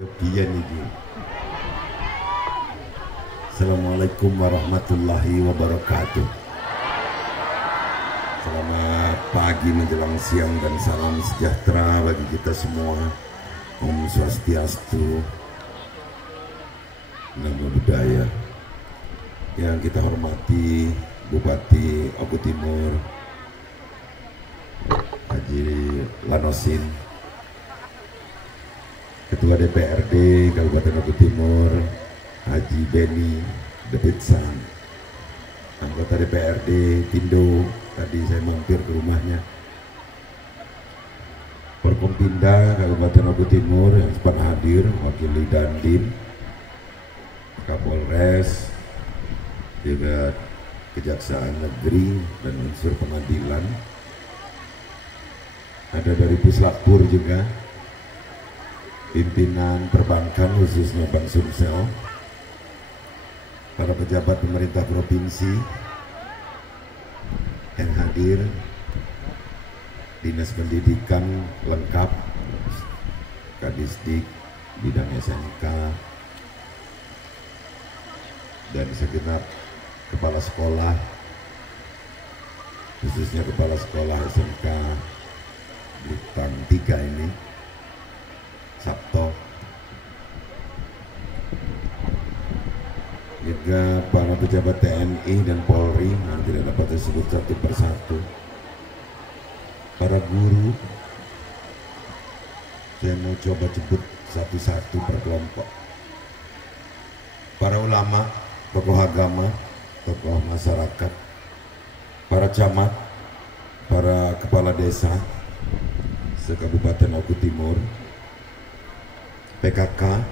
Iya nih. Assalamualaikum warahmatullahi wabarakatuh. Selamat pagi menjelang siang dan salam sejahtera bagi kita semua. Om Swastiastu, Namo Buddhaya. Yang kita hormati Bupati Oku Timur Haji Lanosin, Ketua DPRD Kabupaten Oku Timur Haji Beni Depitsan, anggota DPRD Pindo, tadi saya mampir ke rumahnya, Forkompinda Kabupaten Oku Timur yang sempat hadir, wakili Dandim, Kapolres, juga Kejaksaan Negeri dan unsur pengadilan, ada dari Puslapur juga, pimpinan perbankan khususnya Bank Sumsel, para pejabat pemerintah provinsi yang hadir, Dinas Pendidikan lengkap, Kadisdik, bidang SMK, dan segenap kepala sekolah, khususnya kepala sekolah SMK Bintang 3 ini, Sabto, juga para pejabat TNI dan Polri yang tidak dapat disebut satu persatu, para guru, saya mau coba sebut satu-satu per kelompok, para ulama, tokoh agama, tokoh masyarakat, para camat, para kepala desa se-Kabupaten Oku Timur, PKK,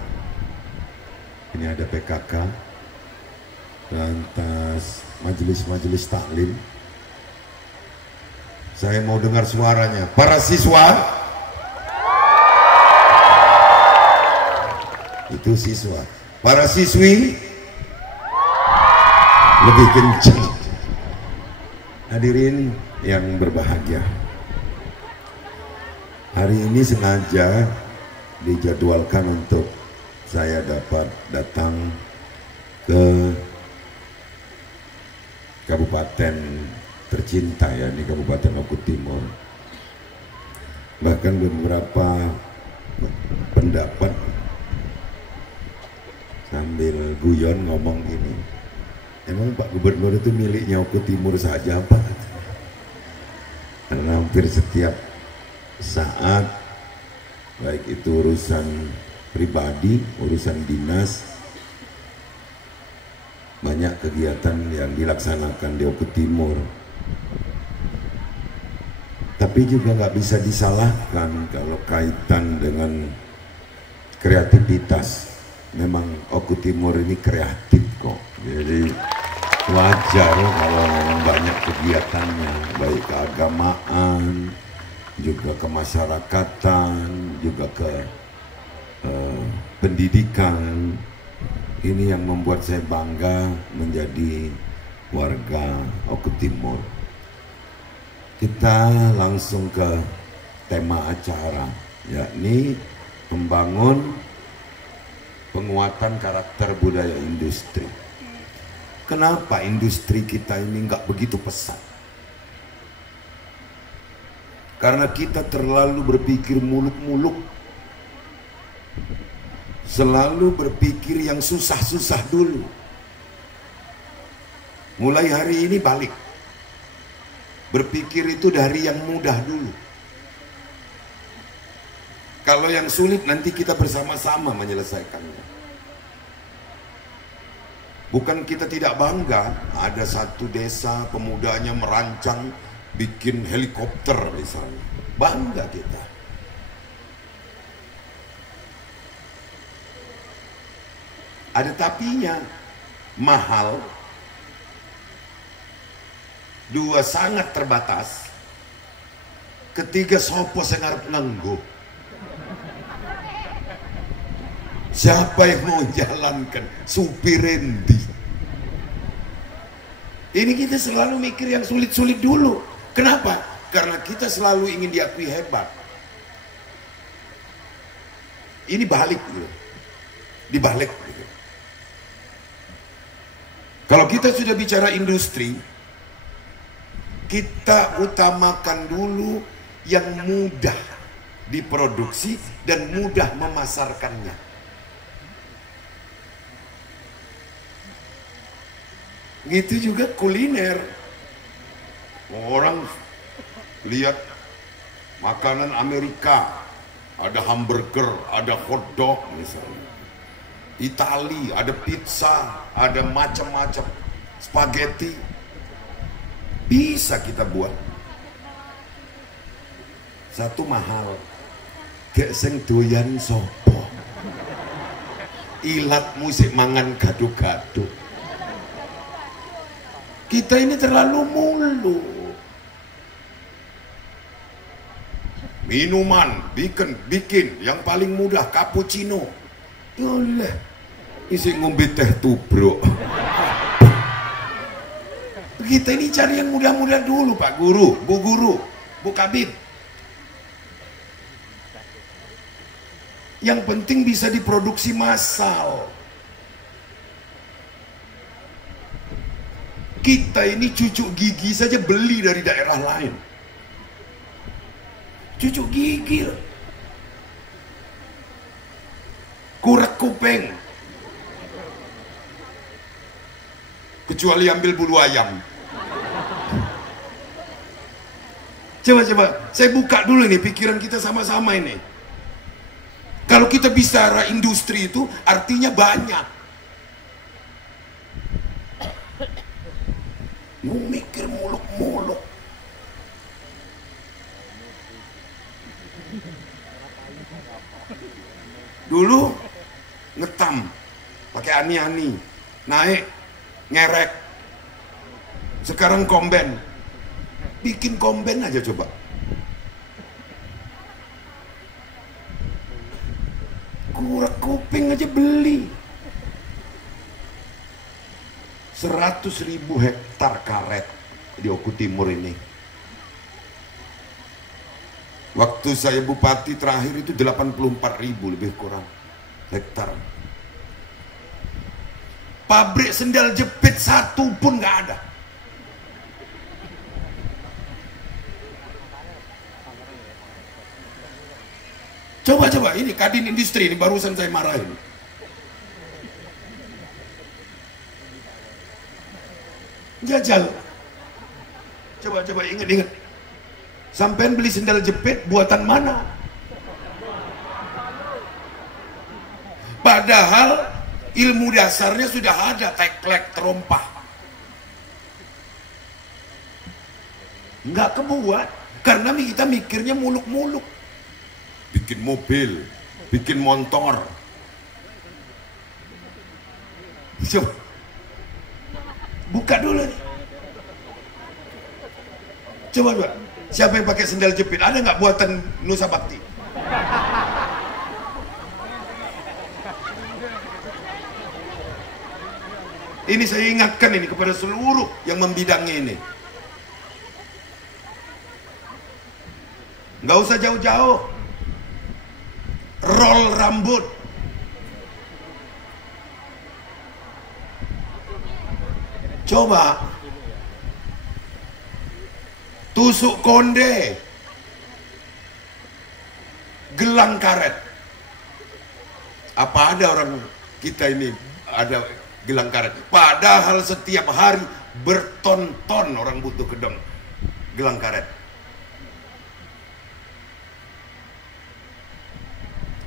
ini ada PKK, lantas majelis-majelis taklim. Saya mau dengar suaranya, para siswa, itu siswa, para siswi, lebih kencang. Hadirin yang berbahagia, hari ini sengaja dijadwalkan untuk saya dapat datang ke kabupaten tercinta, ya, ini Kabupaten Oku Timur. Bahkan beberapa pendapat sambil guyon ngomong gini, emang Pak Gubernur itu miliknya Oku Timur saja apa? Karena hampir setiap saat, baik itu urusan pribadi, urusan dinas, banyak kegiatan yang dilaksanakan di Oku Timur. Tapi juga nggak bisa disalahkan kalau kaitan dengan kreativitas. Memang Oku Timur ini kreatif kok, jadi wajar kalau memang banyak kegiatannya, baik keagamaan, juga kemasyarakatan, juga ke pendidikan. Ini yang membuat saya bangga menjadi warga Oku Timur. Kita langsung ke tema acara, yakni membangun penguatan karakter budaya industri. Kenapa industri kita ini nggak begitu pesat? Karena kita terlalu berpikir muluk-muluk, selalu berpikir yang susah-susah dulu. Mulai hari ini balik, berpikir itu dari yang mudah dulu. Kalau yang sulit nanti kita bersama-sama menyelesaikannya. Bukan kita tidak bangga, ada satu desa pemudanya merancang bikin helikopter misalnya, bangga kita. Ada tapinya, mahal, dua sangat terbatas, ketiga sopo sing arep nganggo. Siapa yang mau jalankan? Supir endi? Ini kita selalu mikir yang sulit-sulit dulu. Kenapa? Karena kita selalu ingin diakui hebat. Ini balik gitu. Dibalik gitu. Kalau kita sudah bicara industri, kita utamakan dulu yang mudah diproduksi dan mudah memasarkannya. Gitu juga kuliner. Orang lihat makanan Amerika, ada hamburger, ada hotdog misalnya. Itali, ada pizza, ada macam-macam spaghetti. Bisa kita buat. Satu mahal, gek sing doyan sopo. Ilat musik mangan gado-gado. Kita ini terlalu mulu. Minuman, bikin yang paling mudah cappuccino. Oleh, isi ngombe teh tubruk. Kita ini cari yang mudah-mudah dulu, Pak Guru, Bu Kabid. Yang penting bisa diproduksi massal. Kita ini cucuk gigi saja beli dari daerah lain. Cucuk gigi, kurek kuping, kecuali ambil bulu ayam. Coba, saya buka dulu nih pikiran kita sama-sama ini. Kalau kita bicara industri itu artinya banyak. Mau mikir muluk-muluk. Dulu ngetam, pakai ani-ani, naik, ngerek. Sekarang komben, bikin komben aja coba. Kurek kuping aja beli. 100.000 hektar karet di Oku Timur ini. Waktu saya bupati terakhir itu 84.000 lebih kurang hektar. Pabrik sendal jepit satu pun nggak ada. Coba ini Kadin Industri ini barusan saya marahin. Jajal. Coba ingat. Sampean beli sendal jepit buatan mana? Padahal ilmu dasarnya sudah ada, teklek, terompah. Nggak kebuat karena kita mikirnya muluk-muluk. Bikin mobil, bikin motor. Coba buka dulu nih. Coba. Siapa yang pakai sendal jepit? Ada nggak buatan Nusa Bakti? Ini saya ingatkan ini kepada seluruh yang membidangi ini. Nggak usah jauh-jauh. Roll rambut. Coba. Tusuk konde. Gelang karet. Apa ada orang kita ini ada gelang karet? Padahal setiap hari berton-ton orang butuh gedong gelang karet.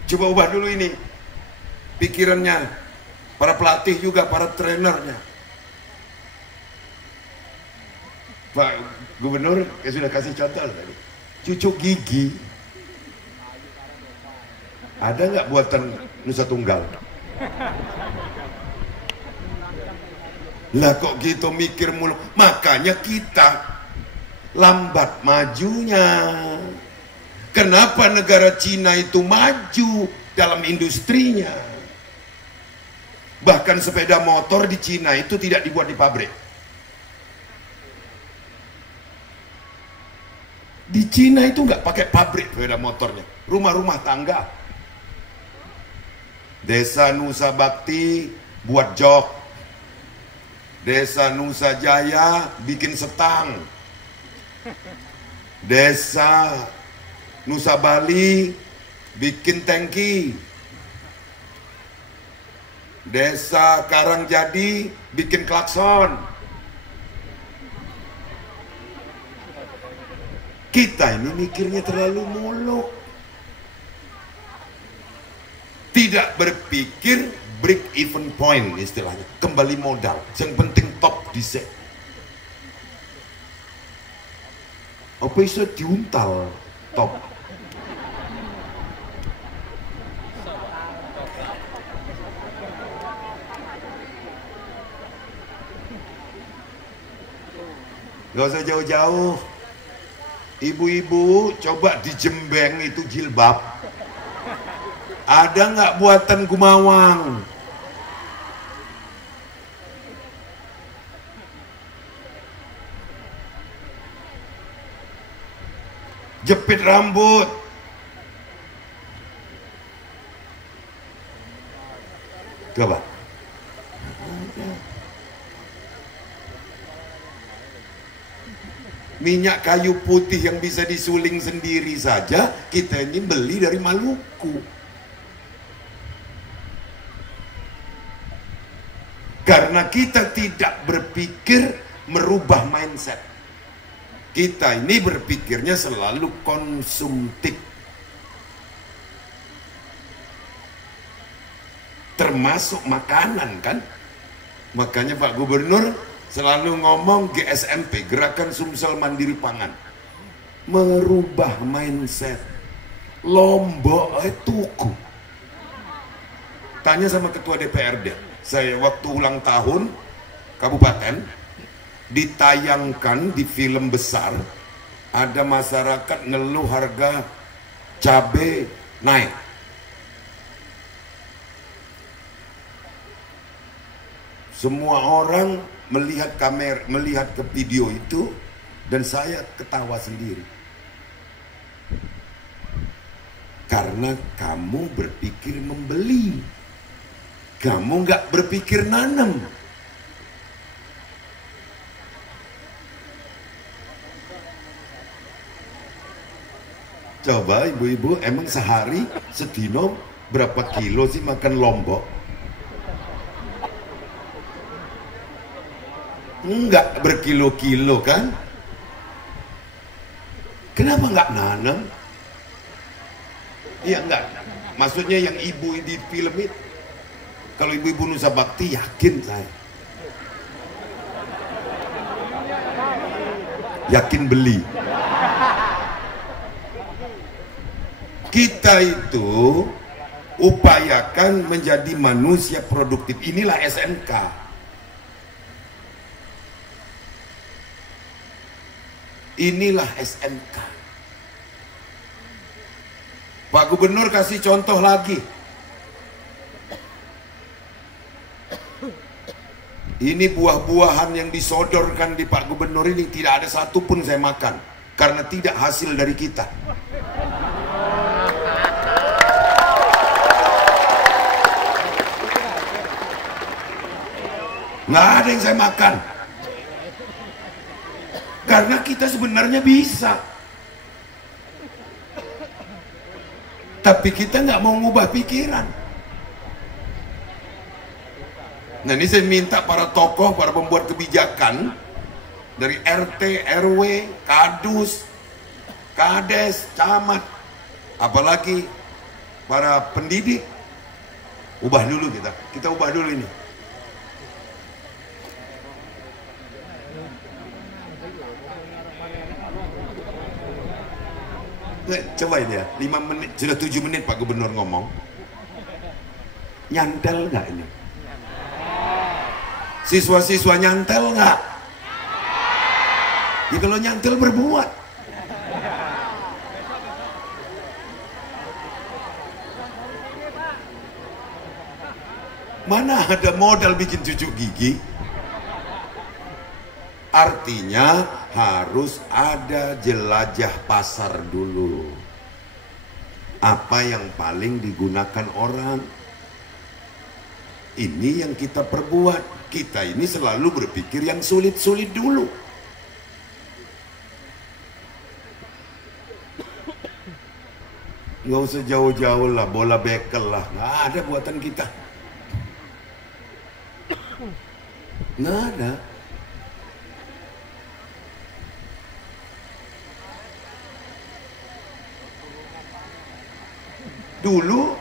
Coba ubah dulu ini pikirannya para pelatih juga, para trenernya. Pak Gubernur ya sudah kasih contoh tadi. Cucuk gigi ada nggak buatan Nusa Tunggal? Lah kok gitu mikir mulu. Makanya kita lambat majunya. Kenapa negara Cina itu maju dalam industrinya? Bahkan sepeda motor di Cina itu tidak dibuat di pabrik. Di Cina itu nggak pakai pabrik sepeda motornya, rumah-rumah tangga. Desa Nusa Bakti buat jok, Desa Nusa Jaya bikin setang, Desa Nusa Bali bikin tangki, Desa Karangjadi bikin klakson. Kita ini mikirnya terlalu muluk, tidak berpikir break even point istilahnya, kembali modal. Yang penting top dhisik. Apa iso diuntal top? Gak usah jauh-jauh. Ibu-ibu coba di Jembeng itu jilbab. Ada nggak buatan Gumawang? Jepit rambut. Coba. Minyak kayu putih yang bisa disuling sendiri saja kita ini beli dari Maluku. Karena kita tidak berpikir merubah mindset. Kita ini berpikirnya selalu konsumtif. Termasuk makanan kan. Makanya Pak Gubernur selalu ngomong GSMP, Gerakan Sumsel Mandiri Pangan. Merubah mindset. Lombok tuku. Tanya sama ketua DPRD. Saya waktu ulang tahun kabupaten ditayangkan di film besar, ada masyarakat ngeluh harga cabai naik. Semua orang melihat kamera, melihat ke video itu, dan saya ketawa sendiri. Karena kamu berpikir membeli, kamu nggak berpikir nanam. Coba ibu-ibu, emang sehari sedino berapa kilo sih makan lombok? Enggak berkilo-kilo kan? Kenapa nggak nanam? Iya enggak. Maksudnya yang ibu di film itu. Kalau ibu-ibu Nusa Bakti yakin saya. Yakin beli. Kita itu upayakan menjadi manusia produktif. Inilah SMK. Inilah SMK. Pak Gubernur kasih contoh lagi. Ini buah-buahan yang disodorkan di Pak Gubernur ini tidak ada satupun saya makan. Karena tidak hasil dari kita. Nggak ada yang saya makan. Karena kita sebenarnya bisa. Tapi kita nggak mau ngubah pikiran. Nah ini saya minta para tokoh, para pembuat kebijakan dari RT, RW, Kadus, Kades, Camat, apalagi para pendidik, ubah dulu kita ubah dulu ini. Coba ini ya, 5 menit, sudah 7 menit Pak Gubernur ngomong. Nyantel nggak ini? Siswa-siswa nyantel nggak? Ya kalau nyantel berbuat. Mana ada modal bikin cucuk gigi? Artinya harus ada jelajah pasar dulu. Apa yang paling digunakan orang? Ini yang kita perbuat. Kita ini selalu berpikir yang sulit-sulit dulu. Nggak usah jauh-jauh lah, bola bekel lah. Nggak ada buatan kita. Nggak ada. Dulu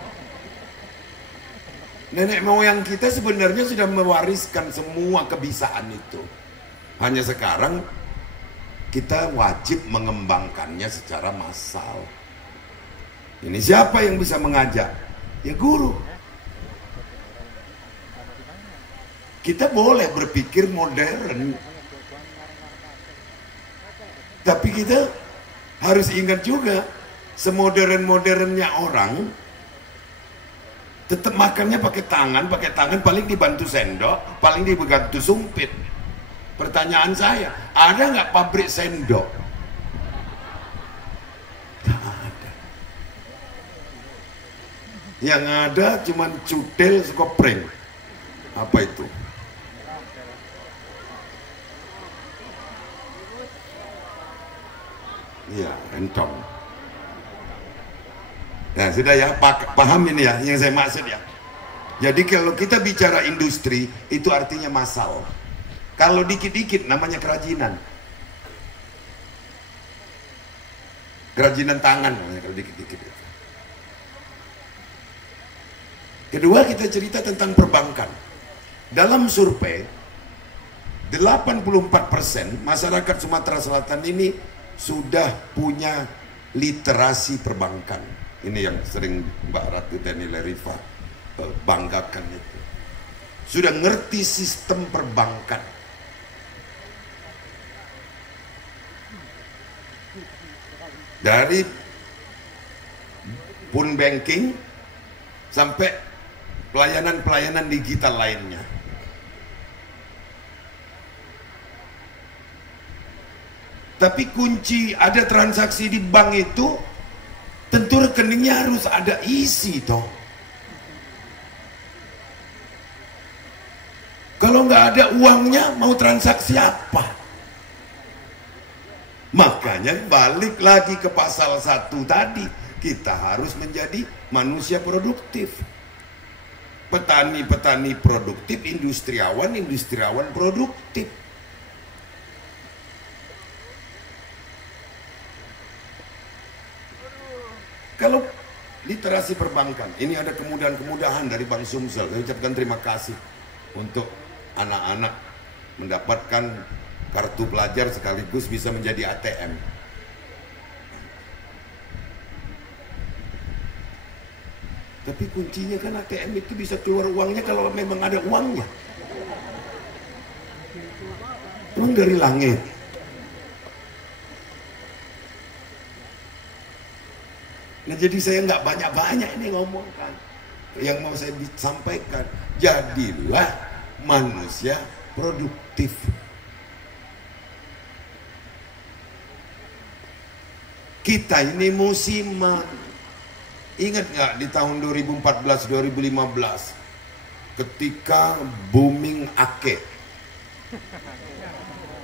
nenek moyang kita sebenarnya sudah mewariskan semua kebiasaan itu. Hanya sekarang kita wajib mengembangkannya secara massal. Ini siapa yang bisa mengajak? Ya guru. Kita boleh berpikir modern, tapi kita harus ingat juga, semodern-modernnya orang tetap makannya pakai tangan paling dibantu sendok, paling dibantu sumpit. Pertanyaan saya, ada nggak pabrik sendok? Nggak ada. Yang ada cuman cudel skopring. Apa itu? Iya, rentong. Nah, sudah ya, paham ini ya yang saya maksud ya. Jadi kalau kita bicara industri, itu artinya massal. Kalau dikit-dikit namanya kerajinan. Kerajinan tangan namanya kalau dikit-dikit. Kedua, kita cerita tentang perbankan. Dalam survei, 84% masyarakat Sumatera Selatan ini sudah punya literasi perbankan. Ini yang sering Mbak Ratu Danila Rifa banggakan itu. Sudah ngerti sistem perbankan. Dari phone banking sampai pelayanan-pelayanan digital lainnya. Tapi kunci ada transaksi di bank itu, tentu rekeningnya harus ada isi toh. Kalau nggak ada uangnya, mau transaksi apa? Makanya balik lagi ke pasal 1 tadi, kita harus menjadi manusia produktif. Petani-petani produktif, industriawan produktif. Kalau literasi perbankan, ini ada kemudahan-kemudahan dari Bank Sumsel. Saya ucapkan terima kasih untuk anak-anak mendapatkan kartu pelajar sekaligus bisa menjadi ATM. Tapi kuncinya kan ATM itu bisa keluar uangnya kalau memang ada uangnya. Uang dari langit. Nah, jadi saya nggak banyak-banyak ini ngomong kan. Yang mau saya sampaikan, jadilah manusia produktif. Kita ini musiman. Ingat nggak di tahun 2014-2015 ketika booming ake,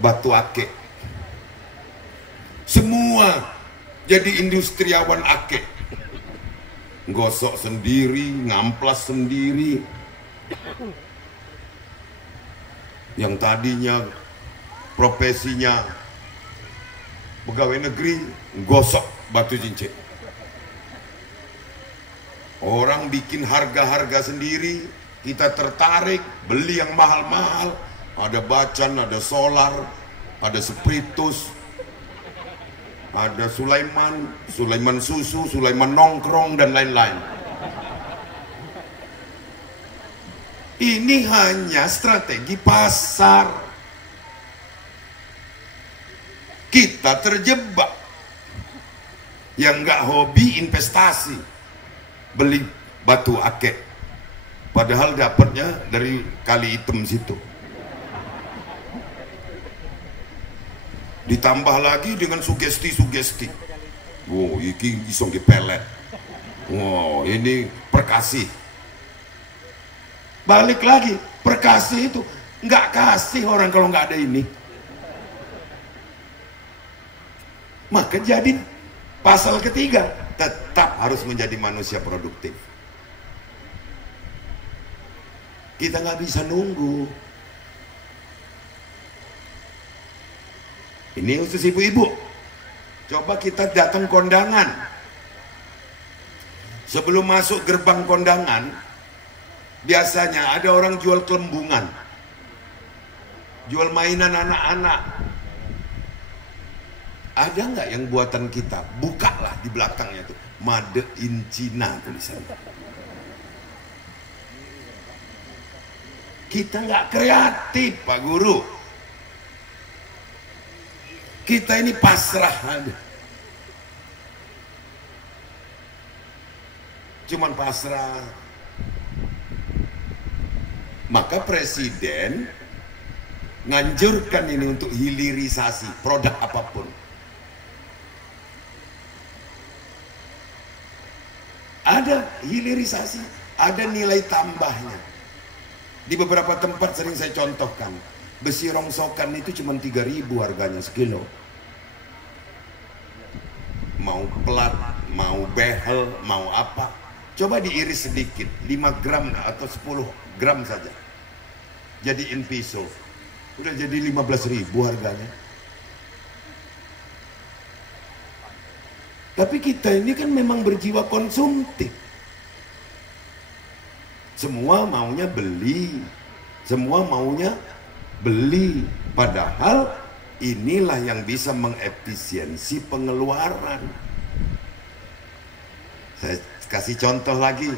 batu ake, semua jadi industriawan ake, gosok sendiri, ngamplas sendiri. Yang tadinya profesinya pegawai negeri, gosok batu cincin. Orang bikin harga-harga sendiri, kita tertarik, beli yang mahal-mahal. Ada Bacan, ada Solar, ada Spiritus, ada Sulaiman Susu, Sulaiman Nongkrong, dan lain-lain. Ini hanya strategi pasar. Kita terjebak. Yang nggak hobi investasi, beli batu akik, padahal dapatnya dari Kali Hitam situ. Ditambah lagi dengan sugesti-sugesti. Wow, ini iso pelet. Wow, ini perkasih. Balik lagi, perkasih itu nggak kasih orang kalau nggak ada ini. Maka jadi pasal ketiga, tetap harus menjadi manusia produktif. Kita nggak bisa nunggu. Ini khusus ibu-ibu. Coba kita datang kondangan. Sebelum masuk gerbang kondangan, biasanya ada orang jual kelembungan, jual mainan anak-anak. Ada nggak yang buatan kita? Bukalah di belakangnya tuh, Made in China tulisannya. Kita nggak kreatif, Pak Guru. Kita ini pasrah aja. Cuman pasrah. Maka presiden nganjurkan ini untuk hilirisasi produk apapun. Ada hilirisasi, ada nilai tambahnya. Di beberapa tempat sering saya contohkan, besi rongsokan itu cuma 3.000 harganya sekilo. Mau plat, mau behel, mau apa, coba diiris sedikit, 5 gram atau 10 gram saja, jadiin pisau, udah jadi 15.000 harganya. Tapi kita ini kan memang berjiwa konsumtif. Semua maunya beli, semua maunya beli. Padahal inilah yang bisa mengefisiensi pengeluaran. Saya kasih contoh lagi,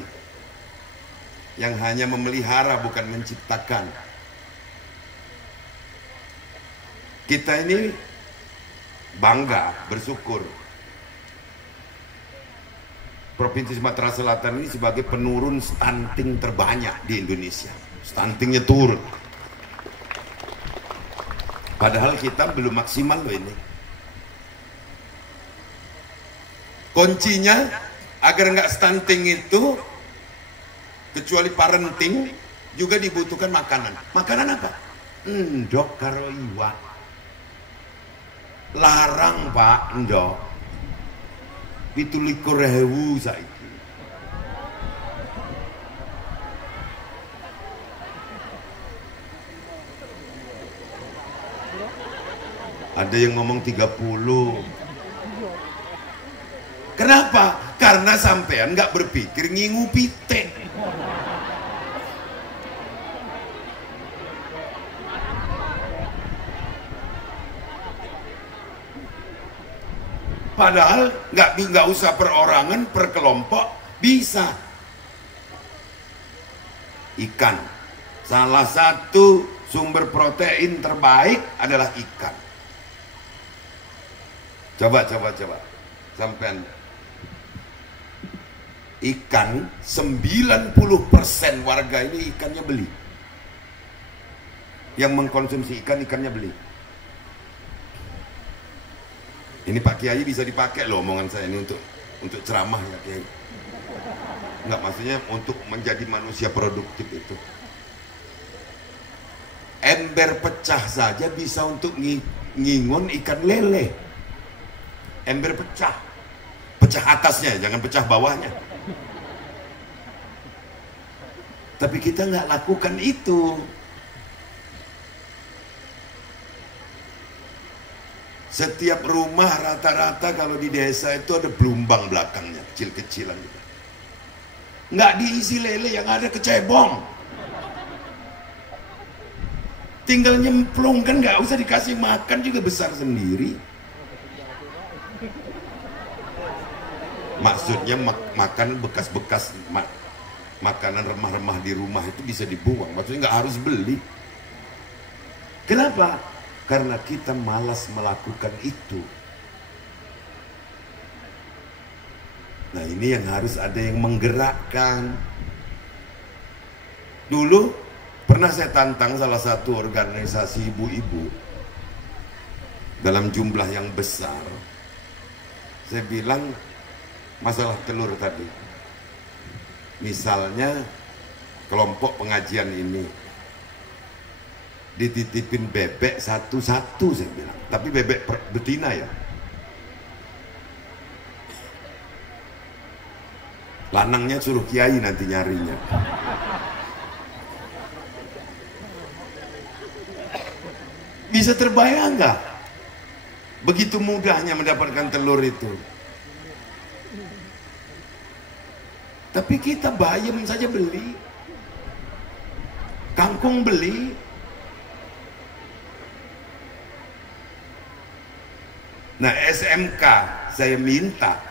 yang hanya memelihara bukan menciptakan. Kita ini bangga, bersyukur. Provinsi Sumatera Selatan ini sebagai penurun stunting terbanyak di Indonesia. Stuntingnya turun. Padahal kita belum maksimal loh ini. Kuncinya agar nggak stunting itu, kecuali parenting, juga dibutuhkan makanan. Makanan apa? Endok karo iwak. Larang Pak endok. 17.000 saiki. Ada yang ngomong 30. Kenapa? Karena sampean nggak berpikir ngingu pitik. Padahal nggak usah perorangan, per kelompok bisa. Ikan, salah satu sumber protein terbaik adalah ikan. Coba, sampean. Ikan, 90% warga ini ikannya beli. Yang mengkonsumsi ikan, ikannya beli. Ini Pak Kiai bisa dipakai loh omongan saya ini untuk ceramah ya Kiai. Enggak, maksudnya untuk menjadi manusia produktif itu. Ember pecah saja bisa untuk ngingun ikan lele. Ember pecah. Pecah atasnya, jangan pecah bawahnya. Tapi kita nggak lakukan itu. Setiap rumah rata-rata kalau di desa itu ada belumbang belakangnya, kecil-kecilan gitu. Nggak diisi lele, yang ada kecebong. Tinggal nyemplung, kan nggak usah dikasih makan juga besar sendiri. Maksudnya makan bekas-bekas makanan remah-remah di rumah itu bisa dibuang. Maksudnya nggak harus beli. Kenapa? Karena kita malas melakukan itu. Nah, ini yang harus ada yang menggerakkan. Dulu pernah saya tantang salah satu organisasi ibu-ibu dalam jumlah yang besar. Saya bilang masalah telur tadi. Misalnya kelompok pengajian ini dititipin bebek satu-satu, saya bilang, tapi bebek betina ya. Lanangnya suruh kiai nanti nyarinya. Bisa terbayang nggak? Begitu mudahnya mendapatkan telur itu. Tapi kita bayam saja beli, kangkung beli. Nah, SMK saya minta